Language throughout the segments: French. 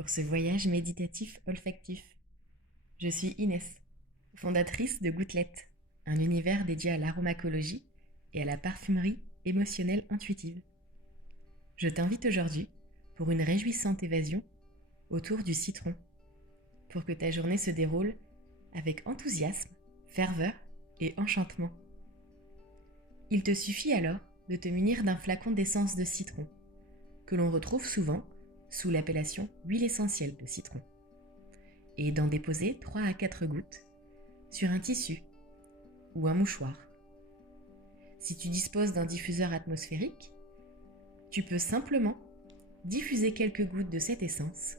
pour ce voyage méditatif olfactif. Je suis Inès, fondatrice de Gouttelette, un univers dédié à l'aromacologie et à la parfumerie émotionnelle intuitive. Je t'invite aujourd'hui pour une réjouissante évasion autour du citron, pour que ta journée se déroule avec enthousiasme, ferveur et enchantement. Il te suffit alors de te munir d'un flacon d'essence de citron, que l'on retrouve souvent sous l'appellation huile essentielle de citron, et d'en déposer 3 à 4 gouttes sur un tissu ou un mouchoir. Si tu disposes d'un diffuseur atmosphérique, tu peux simplement diffuser quelques gouttes de cette essence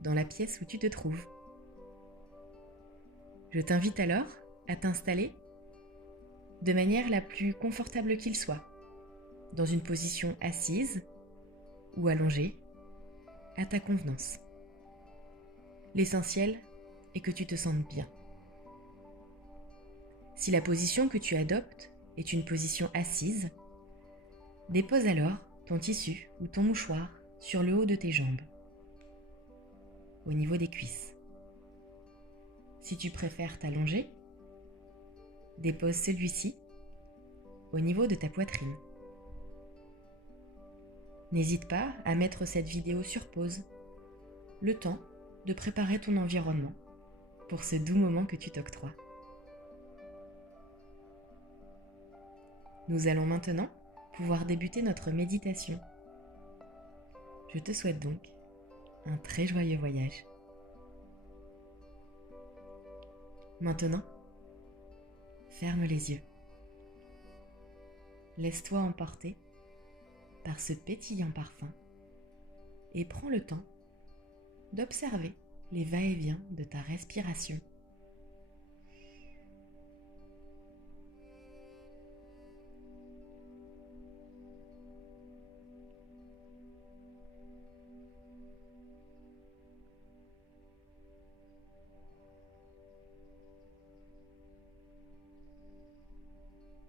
dans la pièce où tu te trouves. Je t'invite alors à t'installer de manière la plus confortable qu'il soit, dans une position assise ou allongée, à ta convenance. L'essentiel est que tu te sentes bien. Si la position que tu adoptes est une position assise, dépose alors ton tissu ou ton mouchoir sur le haut de tes jambes, au niveau des cuisses. Si tu préfères t'allonger, dépose celui-ci au niveau de ta poitrine. N'hésite pas à mettre cette vidéo sur pause, le temps de préparer ton environnement pour ce doux moment que tu t'octroies. Nous allons maintenant pouvoir débuter notre méditation. Je te souhaite donc un très joyeux voyage. Maintenant, ferme les yeux. Laisse-toi emporter par ce pétillant parfum et prends le temps d'observer les va-et-vient de ta respiration.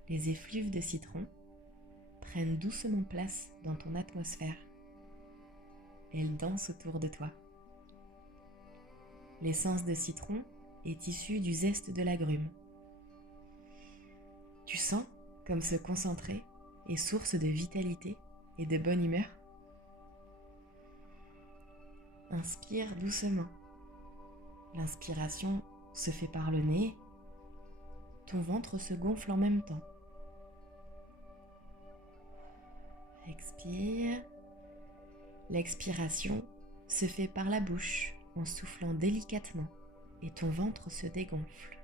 Les effluves de citron prennent doucement place dans ton atmosphère. Elles dansent autour de toi. L'essence de citron est issue du zeste de l'agrume. Tu sens comme ce concentré est source de vitalité et de bonne humeur. Inspire doucement. L'inspiration se fait par le nez. Ton ventre se gonfle en même temps. Expire. L'expiration se fait par la bouche en soufflant délicatement et ton ventre se dégonfle.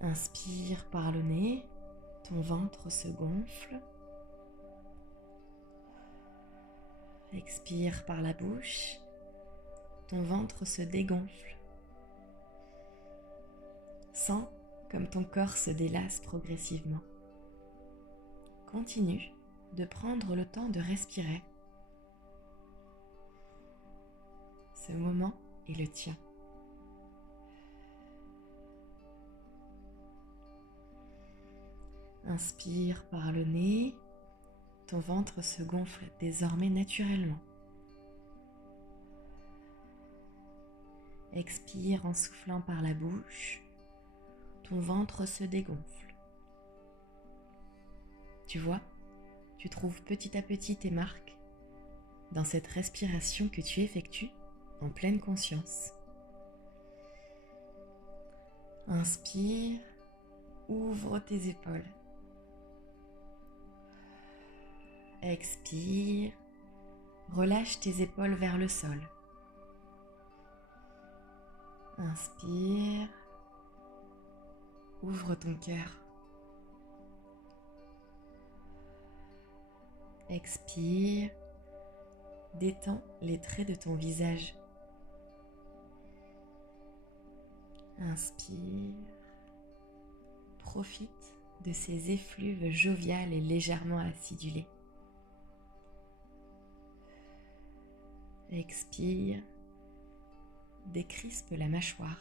Inspire par le nez, ton ventre se gonfle. Expire par la bouche, ton ventre se dégonfle. Sens comme ton corps se délasse progressivement. Continue de prendre le temps de respirer. Ce moment est le tien. Inspire par le nez, ton ventre se gonfle désormais naturellement. Expire en soufflant par la bouche, ton ventre se dégonfle. Tu vois, tu trouves petit à petit tes marques dans cette respiration que tu effectues en pleine conscience. Inspire, ouvre tes épaules. Expire, relâche tes épaules vers le sol. Inspire, ouvre ton cœur. Expire, détends les traits de ton visage. Inspire, profite de ces effluves joviales et légèrement acidulés. Expire, décrispe la mâchoire.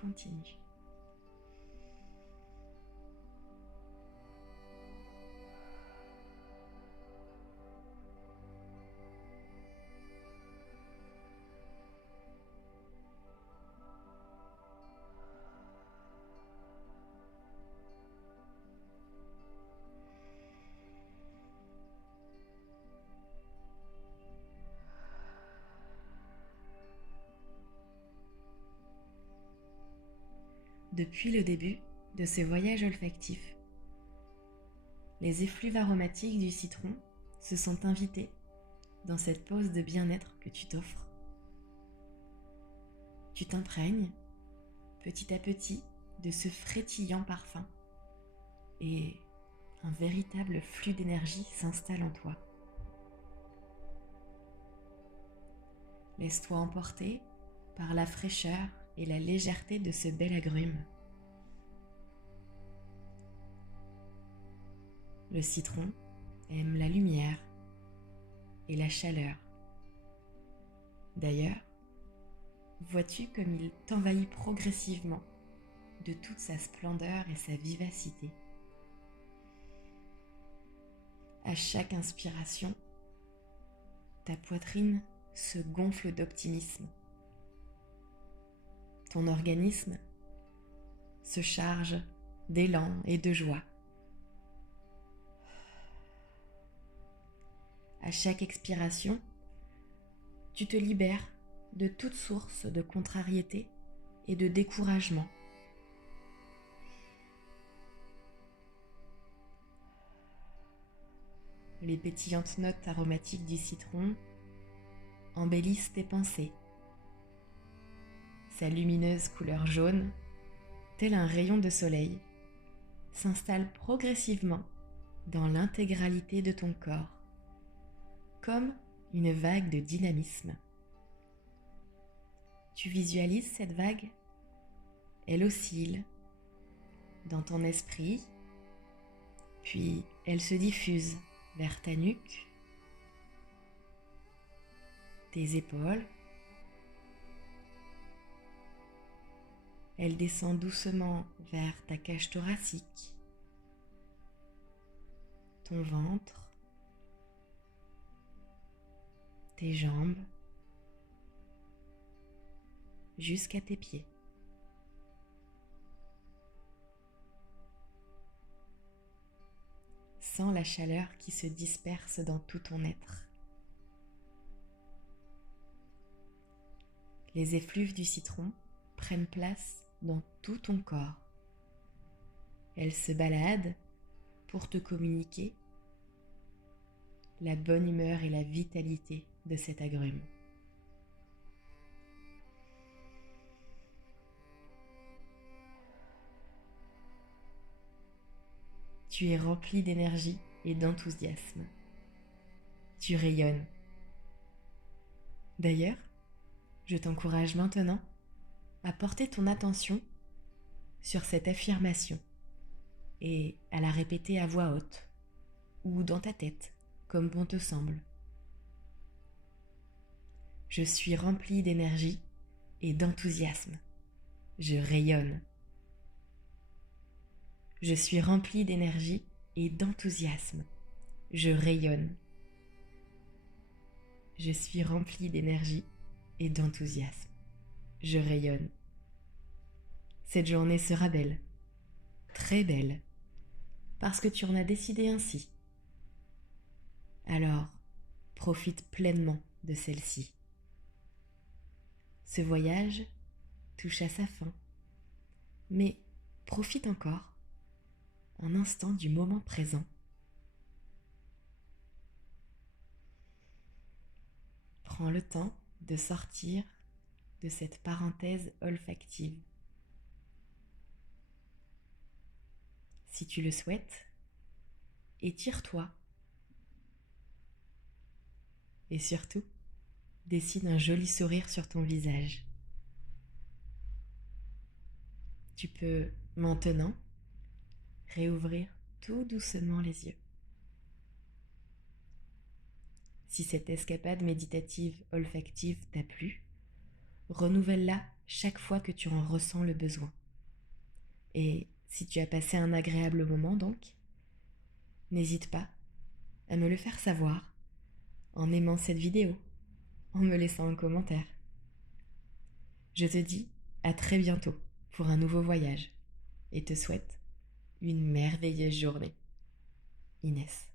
Continue. Depuis le début de ce voyage olfactif, les effluves aromatiques du citron se sont invités dans cette pause de bien-être que tu t'offres. Tu t'imprègnes petit à petit de ce frétillant parfum et un véritable flux d'énergie s'installe en toi. Laisse-toi emporter par la fraîcheur et la légèreté de ce bel agrume. Le citron aime la lumière et la chaleur. D'ailleurs, vois-tu comme il t'envahit progressivement de toute sa splendeur et sa vivacité. À chaque inspiration, ta poitrine se gonfle d'optimisme. Ton organisme se charge d'élan et de joie. À chaque expiration, tu te libères de toute source de contrariété et de découragement. Les pétillantes notes aromatiques du citron embellissent tes pensées. Sa lumineuse couleur jaune, tel un rayon de soleil, s'installe progressivement dans l'intégralité de ton corps, comme une vague de dynamisme. Tu visualises cette vague? Elle oscille dans ton esprit, puis elle se diffuse vers ta nuque, tes épaules. Elle descend doucement vers ta cage thoracique, ton ventre, tes jambes, jusqu'à tes pieds. Sens la chaleur qui se disperse dans tout ton être. Les effluves du citron prennent place dans tout ton corps. Elles se baladent pour te communiquer la bonne humeur et la vitalité de cet agrume. Tu es rempli d'énergie et d'enthousiasme. Tu rayonnes. D'ailleurs, je t'encourage maintenant à porter ton attention sur cette affirmation et à la répéter à voix haute ou dans ta tête, comme bon te semble. Je suis rempli d'énergie et d'enthousiasme. Je rayonne. Je suis rempli d'énergie et d'enthousiasme. Je rayonne. Je suis rempli d'énergie et d'enthousiasme. Je rayonne. Cette journée sera belle, très belle, parce que tu en as décidé ainsi. Alors, profite pleinement de celle-ci. Ce voyage touche à sa fin, mais profite encore un instant du moment présent. Prends le temps de sortir de cette parenthèse olfactive. Si tu le souhaites, étire-toi. Et surtout, dessine un joli sourire sur ton visage. Tu peux maintenant réouvrir tout doucement les yeux. Si cette escapade méditative olfactive t'a plu, renouvelle-la chaque fois que tu en ressens le besoin. Et si tu as passé un agréable moment donc, n'hésite pas à me le faire savoir en aimant cette vidéo, en me laissant un commentaire. Je te dis à très bientôt pour un nouveau voyage et te souhaite une merveilleuse journée. Inès.